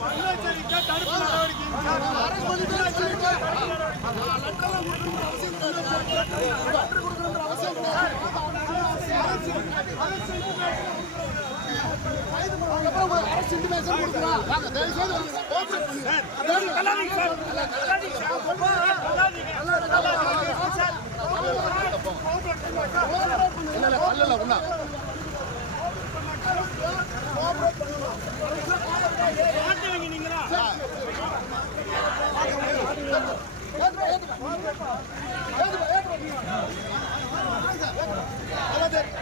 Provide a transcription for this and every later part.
நல்லா முன்னெச்சரிக்கை தடுப்பு நடவடிக்கை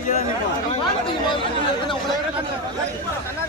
பேசுறீங்க அங்க இருக்க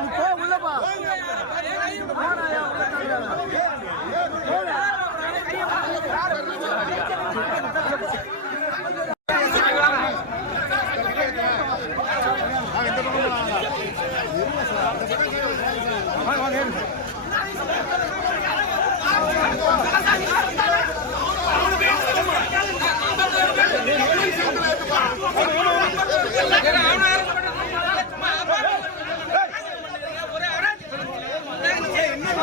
எல்லாத்தையும் ஏத்துப்பா அது விமன்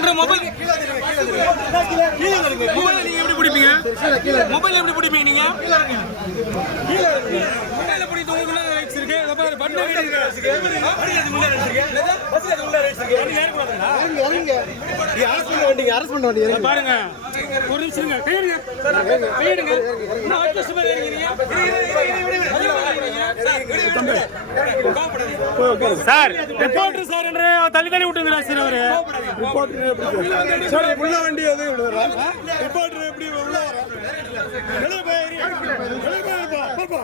ரிப்போர்ட்ன்ற மொபைல் மொபைல் நீங்க எப்படி பிடிப்பீங்க? மொபைல் எப்படி பிடிப்பீங்க நீங்க? மொபைல பிடித்து உங்களுக்கு ரைட்ஸ் இருக்கு. இத பாரு பட்டன் இருக்கு இத பாருங்க ஒரு நிமிஷம் இருங்க கையெடுங்க கையெடுங்க சார் ரிப்போர்ட்டர் சார் என்று தள்ளி தள்ளி விட்டுங்கிறார் சார் அவரு சரி உள்ள வண்டி எது விடுறா ரிப்போர்ட்டர் எப்படி உள்ள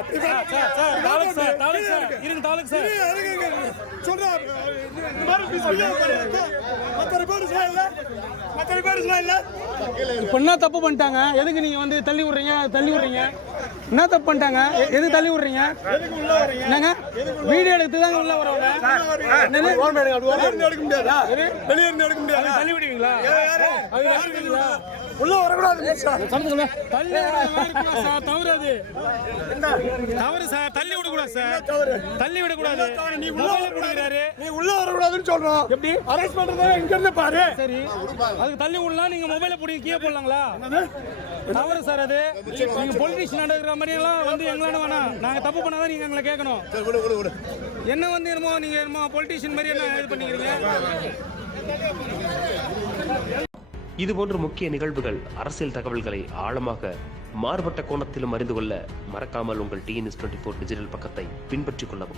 இப்ப சார் சார் சார் ரிப்போர்ட் என்ன தப்பு பண்ணிட்டாங்க எதுக்கு நீங்க வந்து தள்ளி விடுறீங்க தள்ளி விடுறீங்க என்ன தப்பு பண்ணிட்டாங்க? எ- எதுக்கு தள்ளி விடுறீங்க? என்னங்க? வீடியோ எடுத்து தாங்க உள்ள வரவங்க? வெளிய இருந்து எடுக்க முடியாதா? தள்ளி விடுவீங்களா? உள்ள வரக்கூடாது தவறு அது. தவறு சார். தள்ளி விடக்கூடாது சார். தள்ளி விடக்கூடாது. நீ உள்ள வரக்கூடாது. நீ உள்ள வரக்கூடாதுன்னு சொல்றோம். எப்படி? அரெஸ்ட் பண்றதா இங்க இருந்து பாரு. சரி. அதுக்கு தள்ளி விடலாம். நீங்க மொபைல பிடிங்க கீழே போடலாங்களா? தவறு சார் அது. நீங்க பொலிட்டிஷியன் நடக்கிற மாதிரியெல்லாம் வந்து எங்களான வேணாம். நாங்க தப்பு பண்ணாதான் நீங்க எங்களை கேட்கணும். என்ன வந்து என்னமோ நீங்க என்னமோ பொலிட்டீஷியன் மாதிரி என்ன இது பண்ணிக்கிறீங்க? இதுபோன்ற முக்கிய நிகழ்வுகள் அரசியல் தகவல்களை ஆழமாக மாறுபட்ட கோணத்திலும் அறிந்து கொள்ள மறக்காமல் உங்கள் டிஎன்எஸ் டுவெண்ட்டி ஃபோர் டிஜிட்டல் பக்கத்தை பின்பற்றிக் கொள்ளவும்.